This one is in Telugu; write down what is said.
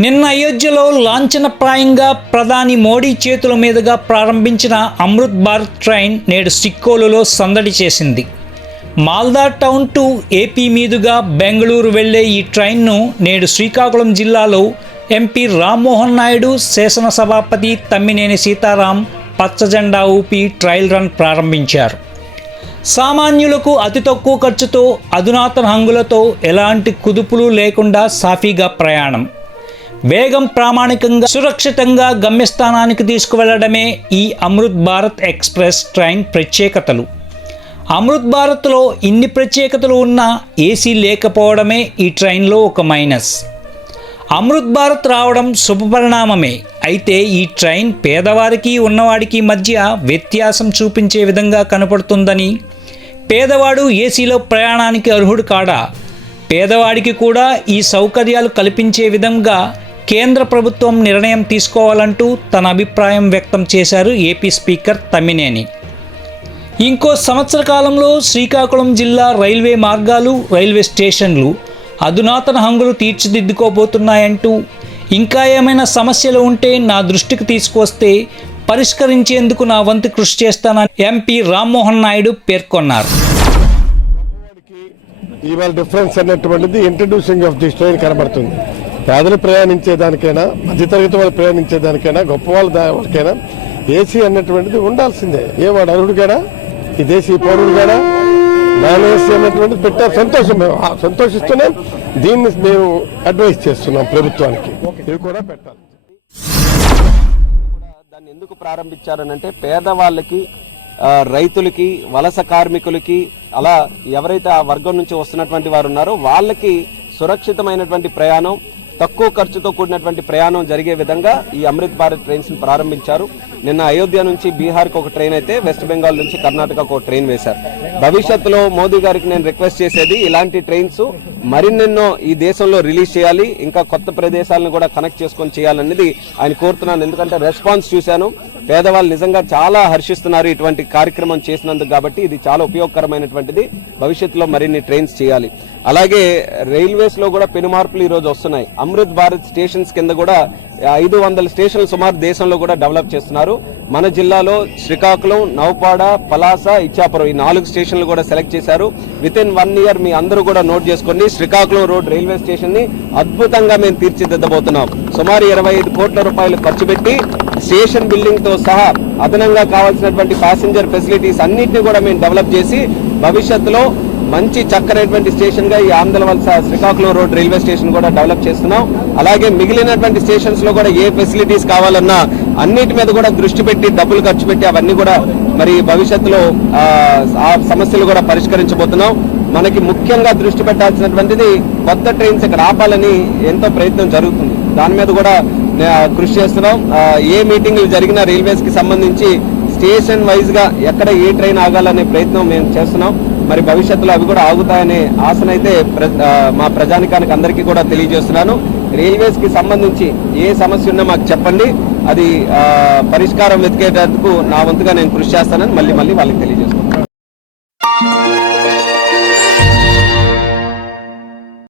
నిన్న అయోధ్యలో లాంఛనప్రాయంగా ప్రధాని మోడీ చేతుల మీదుగా ప్రారంభించిన అమృత్ భారత్ ట్రైన్ నేడు సిక్కోలులో సందడి చేసింది. మాల్దా టౌన్ టు ఏపీ మీదుగా బెంగళూరు వెళ్ళే ఈ ట్రైన్ను నేడు శ్రీకాకుళం జిల్లాలో ఎంపీ రామ్మోహన్ నాయుడు శాసనసభాపతి తమ్మినేని సీతారాం పచ్చజెండా ఊపి ట్రయల్ రన్ ప్రారంభించారు. సామాన్యులకు అతి తక్కువ ఖర్చుతో అధునాతన హంగులతో ఎలాంటి కుదుపులు లేకుండా సాఫీగా ప్రయాణం. వేగం ప్రామాణికంగా సురక్షితంగా గమ్యస్థానానికి తీసుకువెళ్ళడమే ఈ అమృత్ భారత్ ఎక్స్ప్రెస్ ట్రైన్ ప్రత్యేకతలు. అమృత్ భారత్లో ఇన్ని ప్రత్యేకతలు ఉన్నా ఏసీ లేకపోవడమే ఈ ట్రైన్లో ఒక మైనస్. అమృత్ భారత్ రావడం శుభపరిణామమే. అయితే ఈ ట్రైన్ పేదవారికి ఉన్నవాడికి మధ్య వ్యత్యాసం చూపించే విధంగా కనపడుతుందని పేదవాడు ఏసీలో ప్రయాణానికి అర్హుడు కాడా? పేదవాడికి కూడా ఈ సౌకర్యాలు కల్పించే విధంగా కేంద్ర ప్రభుత్వం నిర్ణయం తీసుకోవాలంటూ తన అభిప్రాయం వ్యక్తం చేశారు ఏపీ స్పీకర్ తమ్మినేని. ఇంకో సంవత్సర కాలంలో శ్రీకాకుళం జిల్లా రైల్వే మార్గాలు రైల్వే స్టేషన్లు అధునాతన హంగులు తీర్చిదిద్దుకోబోతున్నాయంటూ ఇంకా ఏమైనా సమస్యలు ఉంటే నా దృష్టికి తీసుకొస్తే పరిష్కరించేందుకు నా వంతు కృషి చేస్తానని ఎంపీ రామ్మోహన్ నాయుడు పేర్కొన్నారు. ఇవాళ డిఫరెన్స్ అనేటువంటిది ఇంట్రడ్యూసింగ్ ఆఫ్ దిస్ ట్రైన్ కనబడుతుంది. పేదలు ప్రయాణించేదానికైనా మధ్యతరగతి వాళ్ళు ప్రయాణించేదానికైనా గొప్ప వాళ్ళ వాళ్ళకైనా ఏసీ అన్నటువంటిది ఉండాల్సిందే. ఏ వాడు అర్హుడుగానా ఈ దేశీ పౌరుడుగానా నాన్ ఏసీ అన్నటువంటిది పెట్టారు. సంతోషం మేము. సంతోషిస్తూనే దీన్ని మేము అడ్వైస్ చేస్తున్నాం ప్రభుత్వానికి. ఇవి కూడా పెట్టాలి. దాన్ని ఎందుకు ప్రారంభించారనంటే పేదవాళ్ళకి రైతులకి వలస కార్మికులకి అలా ఎవరైతే ఆ వర్గం నుంచి వస్తున్నటువంటి వారు ఉన్నారో వాళ్ళకి సురక్షితమైనటువంటి ప్రయాణం తక్కువ ఖర్చుతో కూడినటువంటి ప్రయాణం జరిగే విధంగా ఈ అమృత్ భారత్ ట్రైన్స్ ప్రారంభించారు. నిన్న అయోధ్య నుంచి బీహార్కి ఒక ట్రైన్ అయితే వెస్ట్ బెంగాల్ నుంచి కర్ణాటకకు ఒక ట్రైన్ వేశారు. భవిష్యత్తులో మోదీ గారికి నేను రిక్వెస్ట్ చేసేది ఇలాంటి ట్రైన్స్ మరిన్నెన్నో ఈ దేశంలో రిలీజ్ చేయాలి ఇంకా కొత్త ప్రదేశాలను కూడా కనెక్ట్ చేసుకొని చేయాలనేది ఆయన కోరుతున్నాను. ఎందుకంటే రెస్పాన్స్ చూశాను. పేదవాళ్ళు నిజంగా చాలా హర్షిస్తున్నారు ఇటువంటి కార్యక్రమం చేసినందుకు కాబట్టి ఇది చాలా ఉపయోగకరమైనటువంటిది. భవిష్యత్తులో మరిన్ని ట్రైన్స్ చేయాలి. అలాగే రైల్వేస్లో కూడా పెను మార్పులు ఈ రోజు వస్తున్నాయి. అమృత్ భారత్ స్టేషన్స్ కింద కూడా ఐదు వందల స్టేషన్లు సుమారు దేశంలో కూడా డెవలప్ చేస్తున్నారు. మన జిల్లాలో శ్రీకాకుళం నౌపాడ పలాస ఇచ్చాపురం ఈ నాలుగు స్టేషన్లు కూడా సెలెక్ట్ చేశారు. విత్ ఇన్ వన్ ఇయర్ మీ అందరూ కూడా నోట్ చేసుకోండి శ్రీకాకుళం రోడ్ రైల్వే స్టేషన్ని అద్భుతంగా మేము తీర్చిదిద్దబోతున్నాం. సుమారు ఇరవై ఐదు కోట్ల రూపాయలు ఖర్చు పెట్టి స్టేషన్ బిల్డింగ్తో సహా అదనంగా కావాల్సినటువంటి ప్యాసింజర్ ఫెసిలిటీస్ అన్నింటినీ కూడా మేము డెవలప్ చేసి భవిష్యత్తులో మంచి చక్కనైనటువంటి స్టేషన్గా ఈ Andhravalasa Srikakulam road railway station కూడా డెవలప్ చేస్తున్నాం. అలాగే మిగిలినటువంటి స్టేషన్స్లో కూడా ఏ ఫెసిలిటీస్ కావాలన్నా అన్నిటి మీద కూడా దృష్టి పెట్టి డబ్బులు ఖర్చు పెట్టి అవన్నీ కూడా మరి భవిష్యత్తులో ఆ, సమస్యలు కూడా పరిష్కరించబోతున్నాం. మనకి ముఖ్యంగా దృష్టి పెట్టాల్సినటువంటిది కొత్త ట్రైన్స్ ఇక్కడ ఆపాలని ఎంతో ప్రయత్నం జరుగుతుంది. దాని మీద కూడా కృషి చేస్తున్నాం. ఏ మీటింగ్లు జరిగినా రైల్వేస్కి సంబంధించి స్టేషన్ వైజ్గా ఎక్కడ ఏ ట్రైన్ ఆగాలనే ప్రయత్నం మేము చేస్తున్నాం. మరి భవిష్యత్తులో అవి కూడా ఆగుతాయనే ఆశనైతే ప్ర- మా ప్రజానికానికి అందరికీ కూడా తెలియజేస్తున్నాను. రైల్వేస్కి సంబంధించి ఏ సమస్య ఉన్నా మాకు చెప్పండి. అది పరిష్కారం వెతికేటందుకు నా వంతుగా నేను కృషి చేస్తానని మళ్ళీ మళ్ళీ వాళ్ళకి తెలియజేస్తున్నాను.